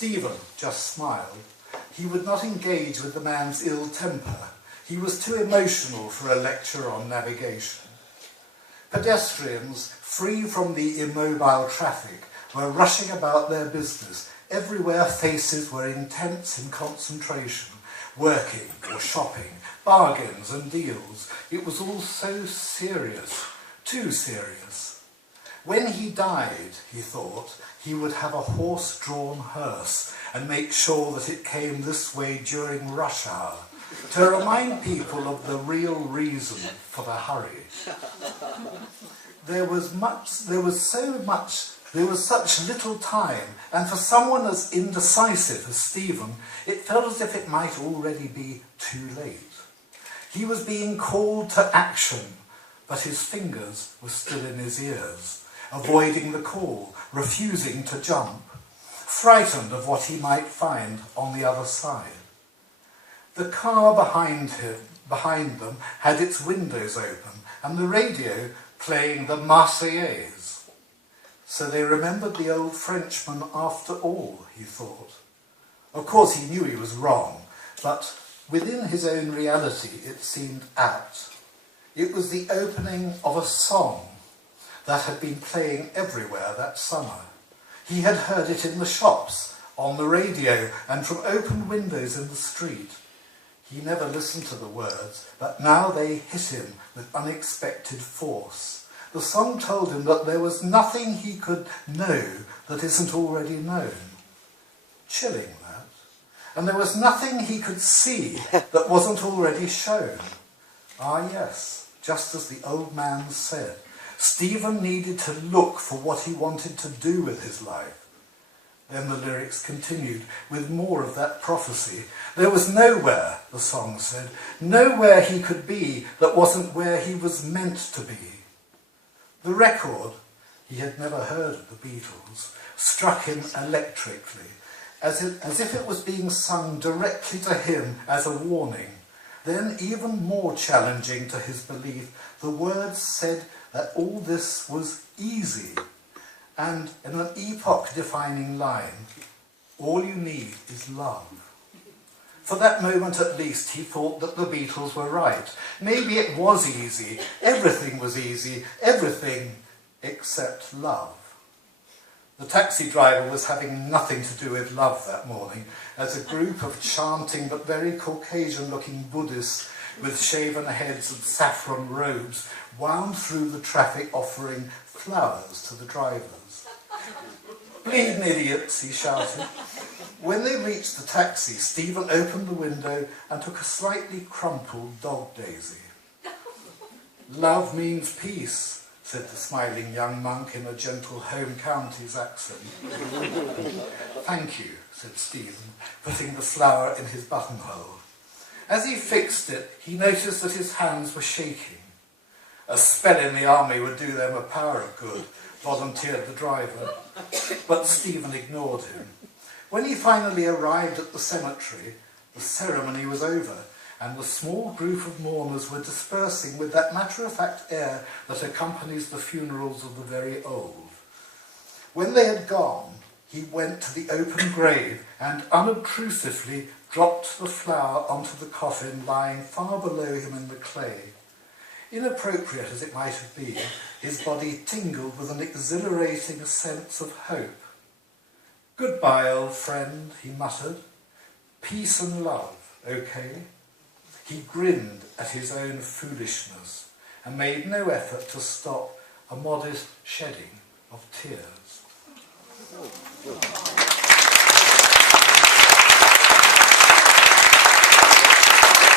Stephen just smiled. He would not engage with the man's ill temper. He was too emotional for a lecture on navigation. Pedestrians, free from the immobile traffic, were rushing about their business. Everywhere faces were intense in concentration, working or shopping, bargains and deals. It was all so serious, too serious. When he died, he thought, he would have a horse-drawn hearse and make sure that it came this way during rush hour, to remind people of the real reason for the hurry. There was such little time, and for someone as indecisive as Stephen, it felt as if it might already be too late. He was being called to action, but his fingers were still in his ears, avoiding the call, refusing to jump, frightened of what he might find on the other side. The car behind them had its windows open, and the radio playing the Marseillaise. So they remembered the old Frenchman after all, he thought. Of course he knew he was wrong, but within his own reality it seemed apt. It was the opening of a song that had been playing everywhere that summer. He had heard it in the shops, on the radio, and from open windows in the street. He never listened to the words, but now they hit him with unexpected force. The song told him that there was nothing he could know that isn't already known. Chilling, that. And there was nothing he could see that wasn't already shown. Ah, yes, just as the old man said, Stephen needed to look for what he wanted to do with his life. Then the lyrics continued with more of that prophecy. There was nowhere, the song said, nowhere he could be that wasn't where he was meant to be. The record, he had never heard of the Beatles, struck him electrically, as if it was being sung directly to him as a warning. Then, even more challenging to his belief, the words said that all this was easy. And in an epoch-defining line, all you need is love. For that moment at least, he thought that the Beatles were right. Maybe it was easy. Everything was easy. Everything except love. The taxi driver was having nothing to do with love that morning, as a group of chanting but very Caucasian-looking Buddhists with shaven heads and saffron robes wound through the traffic offering flowers to the drivers. "Bleeding idiots," he shouted. When they reached the taxi, Stephen opened the window and took a slightly crumpled dog daisy. "Love means peace," said the smiling young monk in a gentle home counties accent. "Thank you," said Stephen, putting the flower in his buttonhole. As he fixed it, he noticed that his hands were shaking. "A spell in the army would do them a power of good," volunteered the driver, but Stephen ignored him. When he finally arrived at the cemetery, the ceremony was over, and the small group of mourners were dispersing with that matter-of-fact air that accompanies the funerals of the very old. When they had gone, he went to the open grave and unobtrusively dropped the flower onto the coffin lying far below him in the clay. Inappropriate as it might have been, his body tingled with an exhilarating sense of hope. "Goodbye, old friend," he muttered. "Peace and love, okay?" He grinned at his own foolishness and made no effort to stop a modest shedding of tears.